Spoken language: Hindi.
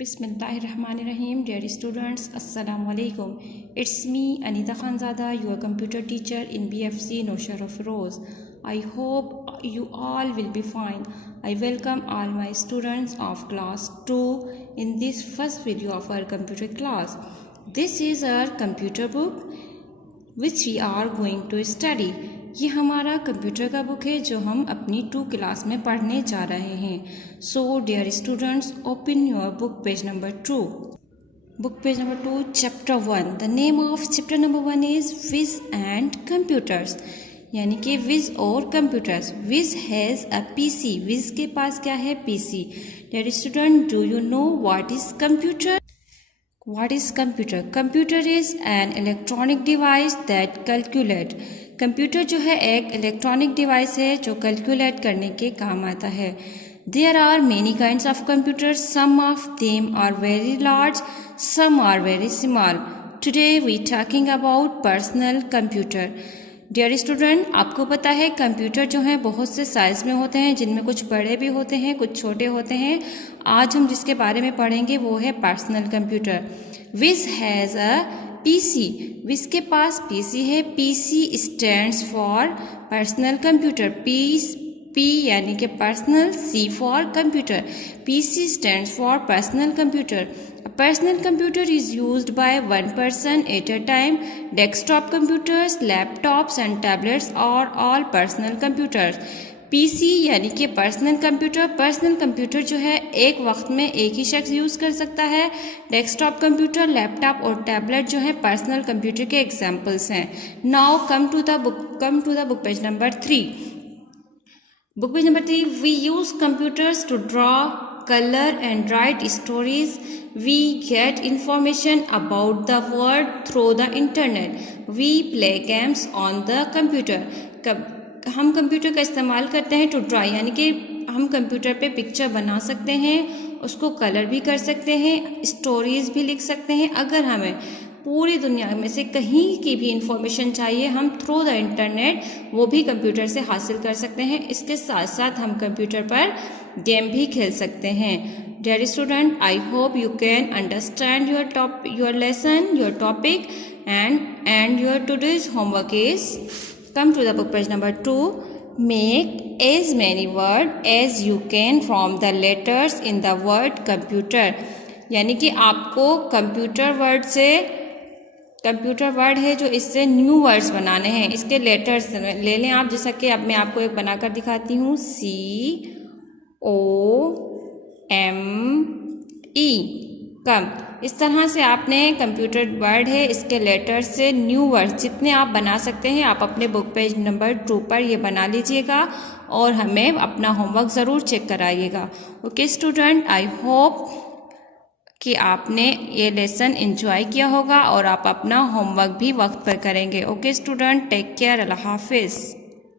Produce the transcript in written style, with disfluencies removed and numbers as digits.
Bismillahirrahmanirrahim. Dear students, Assalamu alaikum. It's me, Anita Khanzada, your computer teacher in BFC Nosher of Rose. I hope you all will be fine. I welcome all my students of class 2 in this first video of our computer class. This is our computer book which we are going to study. ये हमारा कंप्यूटर का बुक है जो हम अपनी 2 क्लास में पढ़ने जा रहे हैं. So dear students, open your book page number 2. Book page number 2, chapter 1. The name of chapter number 1 is Wiz and computers, यानी कि विज और computers. Wiz has a PC. Wiz के पास क्या है? PC. Dear student, do you know what is computer? What is computer? Computer is an electronic device that calculate. Computer जो है एक इलेक्ट्रॉनिक डिवाइस है जो कैलकुलेट करने के काम आता है. There are many kinds of computers. Some of them are very large, some are very small. Today we talking about personal computer. Dear student, आपको पता है कंप्यूटर जो है बहुत से साइज़ में होते हैं, जिनमें कुछ बड़े भी होते हैं, कुछ छोटे होते हैं. आज हम जिसके बारे में पढ़ेंगे वो है personal computer. Wiz has a PC. Wiz के पास पीसी है. PC stands for personal computer. P यानी कि personal, C for computer. PC stands for personal computer. A personal computer is used by one person at a time. Desktop computers, laptops and tablets are all personal computers. PC यानी कि पर्सनल कंप्यूटर. पर्सनल कंप्यूटर जो है एक वक्त में एक ही शख्स यूज़ कर सकता है. डेस्कटॉप कंप्यूटर, लैपटॉप और टैबलेट जो है पर्सनल कंप्यूटर के एग्जाम्पल्स हैं. Now come to the book page number 3. Book page number 3. We use computers to draw, color and write stories. We get information about the world through the internet. We play games on the computer. हम कंप्यूटर का इस्तेमाल करते हैं टू ड्रा, यानी कि हम कंप्यूटर पे पिक्चर बना सकते हैं, उसको कलर भी कर सकते हैं, स्टोरीज भी लिख सकते हैं. अगर हमें पूरी दुनिया में से कहीं की भी इंफॉर्मेशन चाहिए, हम थ्रू द इंटरनेट वो भी कंप्यूटर से हासिल कर सकते हैं. इसके साथ साथ हम कंप्यूटर पर गेम भी खेल सकते हैं. Dear student, I hope you can understand your lesson, your topic and your today's homework is. Come to the book page number 2. Make as many word as you can from the letters in the word computer. यानी कि आपको कंप्यूटर वर्ड है जो इससे न्यू वर्ड्स बनाने हैं. इसके लेटर्स ले लें आप, जैसा कि अब मैं आपको एक बनाकर दिखाती हूँ. COME, कम. इस तरह से आपने कंप्यूटर वर्ड है, इसके लेटर्स से न्यू वर्ड्स जितने आप बना सकते हैं आप अपने बुक पेज नंबर 2 पर ये बना लीजिएगा और हमें अपना होमवर्क ज़रूर चेक कराइएगा. ओके स्टूडेंट, आई होप कि आपने ये लेसन एंजॉय किया होगा और आप अपना होमवर्क भी वक्त पर करेंगे. Okay student, take care. अल्लाह हाफिज़.